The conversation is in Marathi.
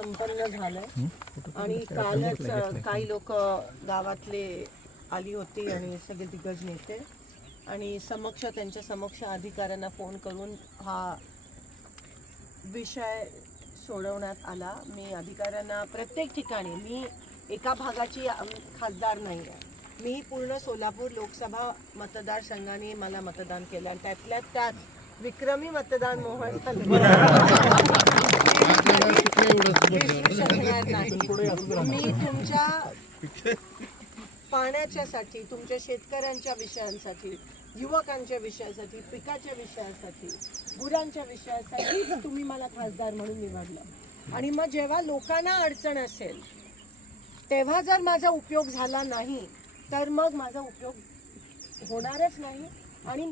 संपन्न झालंय आणि कालच काही लोक गावातले आली होती आणि सगळे दिग्गज नेते. आणि समक्ष त्यांच्या समक्ष अधिकाऱ्यांना फोन करून हा विषय सोडवण्यात आला. मी अधिकाऱ्यांना प्रत्येक ठिकाणी मी एका भागाची खासदार नाही आहे. मी पूर्ण सोलापूर लोकसभा मतदारसंघाने मला मतदान केलं आणि त्यातल्या त्यात विक्रमी मतदान मोहन झालं. शकणार नाही. मी तुमच्या पाण्याच्यासाठी तुमच्या शेतकऱ्यांच्या विषयांसाठी युवकांच्या विषयासाठी पिकाच्या विषयासाठी गुरांच्या विषयासाठी तुम्ही मला खासदार म्हणून निवडलं. आणि मग जेव्हा लोकांना अडचण असेल तेव्हा जर माझा उपयोग झाला नाही तर मग माझा उपयोग होणारच नाही. आणि